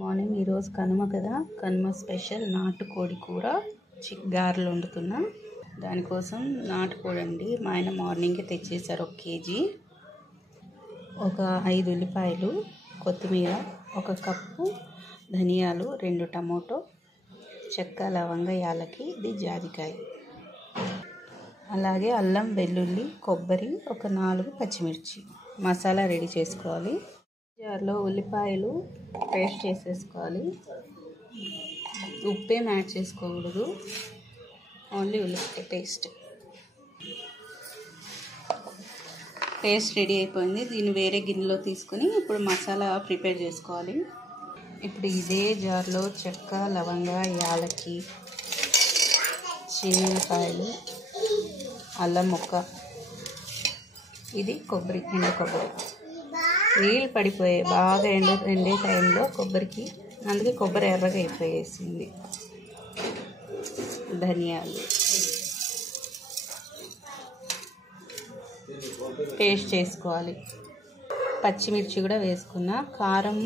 Morning ఈరోజు కనుమ కదా, Kanuma special నాటుకోడి కూర గారెలు వండుతున్నా. దానికోసం నాటుకోడి అండి, మా ఆయన మార్నింగే తెచ్చేసారు 1 కేజీ. ఒక 5 ఉల్లిపాయలు, కొత్తిమీర, 1 కప్పు ధనియాలు, 2 టమోటో, చెక్క, లవంగ, యాలకి, ఇది జాజికాయ, అలాగే అల్లం, వెల్లుల్లి, కొబ్బరి, ఒక 4 పచ్చిమిర్చి. మసాలా రెడీ చేసుకోవాలి. జార్లో ఉల్లిపాయలు పేస్ట్ చేసేసుకోవాలి. ఉప్పేం యాడ్ చేసుకోకూడదు, ఓన్లీ ఉల్లిపాయ పేస్ట్ రెడీ అయిపోయింది. దీన్ని వేరే గిన్నెలో తీసుకుని ఇప్పుడు మసాలా ప్రిపేర్ చేసుకోవాలి. ఇప్పుడు ఇదే జార్లో చెక్క, లవంగ, యాలకి, చీనికాయలు, అల్లం ముక్క, ఇది కొబ్బరి, ఎండు కొబ్బరి. నీళ్ళు పడిపోయాయి బాగా ఎండే టైంలో కొబ్బరికి, అందుకే కొబ్బరి ఎర్రగా అయిపోయేసింది. ధనియాలు పేస్ట్ చేసుకోవాలి. పచ్చిమిర్చి కూడా వేసుకున్నా, కారం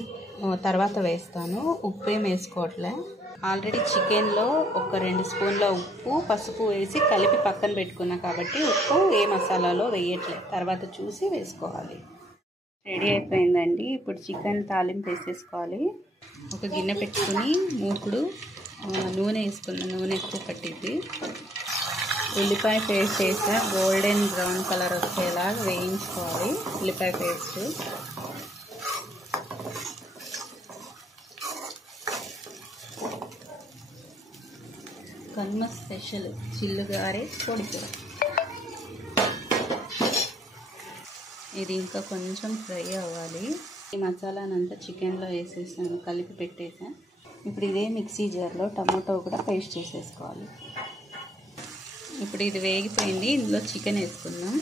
తర్వాత వేస్తాను. ఉప్పు ఏం వేసుకోవట్లే. ఆల్రెడీ చికెన్లో ఒక 2 స్పూన్ల ఉప్పు, పసుపు వేసి కలిపి పక్కన పెట్టుకున్నా కాబట్టి ఉప్పు ఏ మసాలాలో వేయట్లే, తర్వాత చూసి వేసుకోవాలి. రెడీ అయిపోయిందండి. ఇప్పుడు చికెన్ తాలింపు వేసేసుకోవాలి. ఒక గిన్నె పెట్టుకుని మూకుడు నూనె వేసుకున్న, నూనె ఎక్కువ పట్టిద్ది. ఉల్లిపాయ పేస్ట్ వేసా, గోల్డెన్ బ్రౌన్ కలర్ వచ్చేలాగా వేయించుకోవాలి ఉల్లిపాయ పేస్ట్. కనుమ స్పెషల్ చిల్లుగారే కోడి కూర. ఇది ఇంకా కొంచెం ఫ్రై అవ్వాలి. ఈ మసాలానంతా చికెన్లో వేసేసాను, కలిపి పెట్టేసాను. ఇప్పుడు ఇదే మిక్సీ జార్లో టమాటో కూడా పేస్ట్ చేసేసుకోవాలి. ఇప్పుడు ఇది వేగిపోయింది, ఇందులో చికెన్ వేసుకుందాం.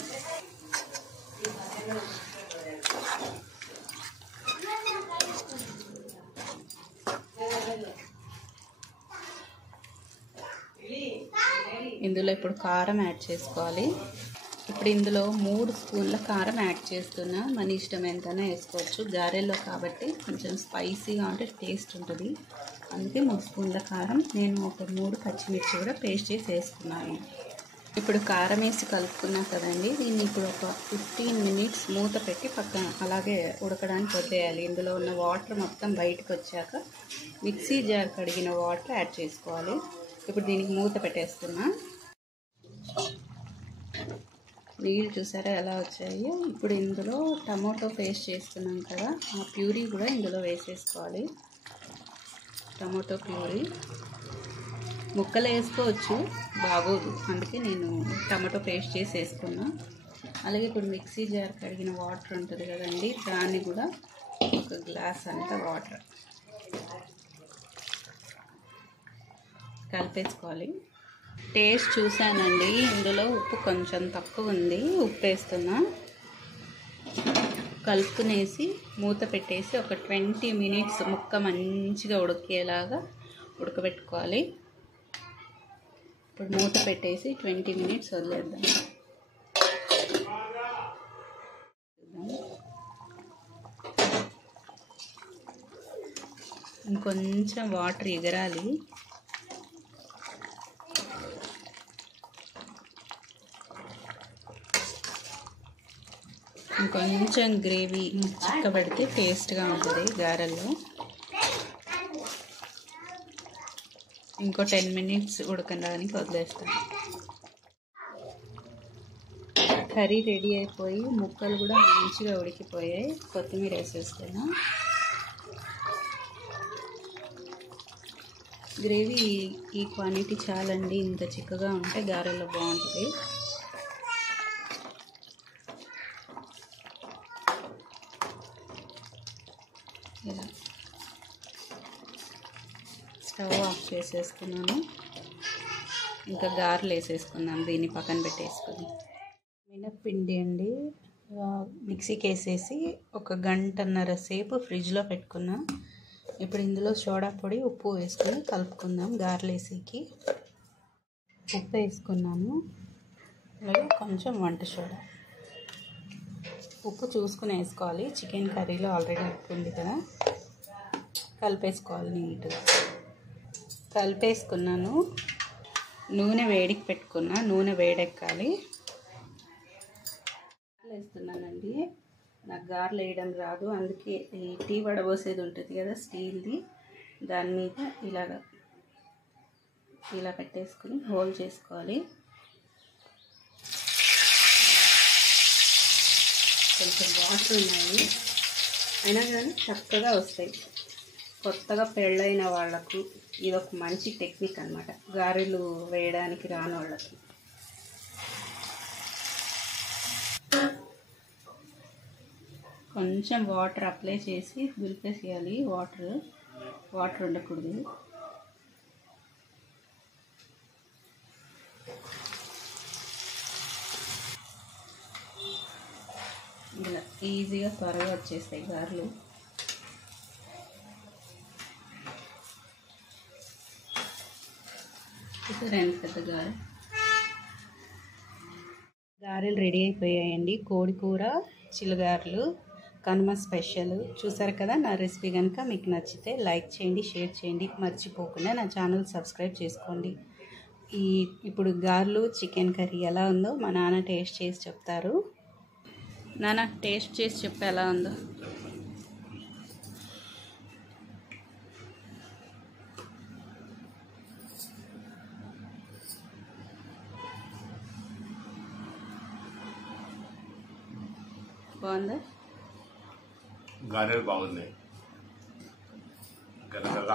ఇందులో ఇప్పుడు కారం యాడ్ చేసుకోవాలి. ఇప్పుడు ఇందులో 3 స్పూన్ల కారం యాడ్ చేస్తున్నా. మన ఇష్టం ఎంతైనా వేసుకోవచ్చు, గారెల్లో కాబట్టి కొంచెం స్పైసీగా ఉంటే టేస్ట్ ఉంటుంది, అందుకే 3 స్పూన్ల కారం. నేను ఒక 3 పచ్చిమిర్చి కూడా పేస్ట్ చేసి వేసుకున్నాను. ఇప్పుడు కారం వేసి కలుపుకున్నా కదండి, దీన్ని ఇప్పుడు ఒక 15 మినిట్స్ మూత పెట్టి పక్కన అలాగే ఉడకడానికి వదిలేయాలి. ఇందులో ఉన్న వాటర్ మొత్తం బయటకు వచ్చాక మిక్సీ జార్ కడిగిన వాటర్ యాడ్ చేసుకోవాలి. ఇప్పుడు దీనికి మూత పెట్టేస్తున్నా. నీళ్ళు చూసారా ఎలా వచ్చాయో. ఇప్పుడు ఇందులో టమాటో పేస్ట్ చేస్తున్నాం కదా, ఆ ప్యూరీ కూడా ఇందులో వేసేసుకోవాలి. టమాటో ప్యూరీ ముక్కలు వేసుకోవచ్చు, బాగోదు, అందుకే నేను టమాటో పేస్ట్ చేసి వేసుకున్నా. అలాగే ఇప్పుడు మిక్సీ జార్ కడిగిన వాటర్ ఉంటుంది కదండి, దాన్ని కూడా ఒక గ్లాస్ అంతా వాటర్ కలిపేసుకోవాలి. టేస్ట్ చూసానండి, ఇందులో ఉప్పు కొంచెం తక్కువ ఉంది, ఉప్పు వేస్తున్నా. కలుపుకునేసి మూత పెట్టేసి ఒక 20 మినిట్స్ ముక్క మంచిగా ఉడికేలాగా ఉడకబెట్టుకోవాలి. ఇప్పుడు మూత పెట్టేసి 20 మినిట్స్ వదిలేద్దాం. ఇంకొంచెం వాటర్ ఎగరాలి. ఇంకొంచెం గ్రేవీ చిక్కబడితే టేస్ట్గా ఉంటుంది గారెల్లో. ఇంకో 10 మినిట్స్ ఉడకడానికి వదిలేస్తాను. కర్రీ రెడీ అయిపోయి ముక్కలు కూడా మంచిగా ఉడికిపోయాయి. కొత్తిమీర వేసేస్తాను. గ్రేవీ ఈ క్వాంటిటీ చాలండి, ఇంత చిక్కగా ఉంటే గారెల్లో బాగుంటుంది. ఇలా స్టవ్ ఆఫ్ చేసేసుకున్నాను. ఇంకా గారెలు వేసేసుకున్నాను, దీన్ని పక్కన పెట్టేసుకుని. మినప్పిండి అండి, మిక్సీకి వేసేసి 1 గంటన్నర సేపు ఫ్రిడ్జ్లో పెట్టుకున్నా. ఇప్పుడు ఇందులో సోడా పొడి, ఉప్పు వేసుకొని కలుపుకుందాం. గారెలు వేసేకి ఉప్పు వేసుకున్నాను, అలాగే కొంచెం వంట సోడా. ఉప్పు చూసుకుని వేసుకోవాలి, చికెన్ కర్రీలో ఆల్రెడీ ఉప్పు ఉంది కదా. కలిపేసుకోవాలి నీట్గా. కలిపేసుకున్నాను. నూనె వేడికి పెట్టుకున్నా, నూనె వేడెక్కాలి. వేస్తున్నానండి. నాకు గారెలు వేయడం రాదు, అందుకే ఈ టీ వడబోసేది ఉంటుంది కదా స్టీల్ది, దాని మీద ఇలా పెట్టేసుకుని హోల్ చేసుకోవాలి. కొంచెం వాటర్ ఉన్నాయి అయినా కానీ చక్కగా వస్తాయి. కొత్తగా పెళ్ళైన వాళ్ళకు ఇది ఒక మంచి టెక్నిక్ అన్నమాట, గారెలు వేయడానికి రాని వాళ్ళకి. కొంచెం వాటర్ అప్లై చేసి దులిపేసేయాలి. వాటర్ ఉండకూడదు. ఇలా ఈజీగా త్వరగా వచ్చేస్తాయి గారెలు. రెండు పెద్ద గారెలు రెడీ అయిపోయాయండి. కోడి కూర, చిలుగారెలు, కనుమ స్పెషల్. చూసారు కదా. నా రెసిపీ కనుక మీకు నచ్చితే లైక్ చేయండి, షేర్ చేయండి. మర్చిపోకుండా నా ఛానల్ సబ్స్క్రైబ్ చేసుకోండి. ఇప్పుడు గారెలు, చికెన్ కర్రీ ఎలా ఉందో మా నాన్న టేస్ట్ చేసి చెప్తారు. నాన్న టేస్ట్ చేసి చెప్పు ఎలా ఉందో. బాగుందా? గారెలు బాగున్నాయి. గరగర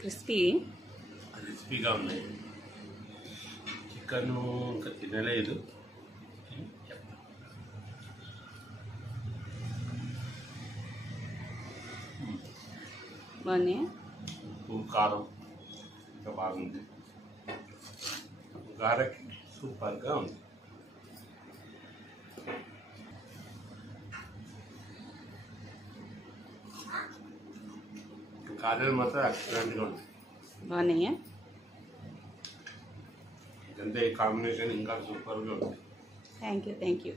క్రిస్పీగా ఉన్నాయి. చికెన్ ఇంకా తినలేదు. బాగున్నాయి. ఉప్పు కారం ఇంకా బాగుంది. గారెకి సూపర్గా ఉంది. గారెలు మాత్రం ఎక్సలెంట్గా ఉంది. బాగున్నాయా? అంటే కాంబినేషన్ ఇంకా సూపర్గా ఉంది. Thank you.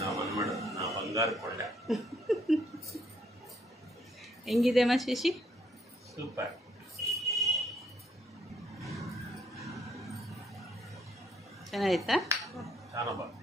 నా మన్మడ, నా బంగారు కొండ. ಹೆಂಗಿದೆಮ್ಮ ಶಶಿ? ಸೂಪರ್. ಚೆನ್ನಾಗಿತ್ತಾ? చాలా బాగుంది.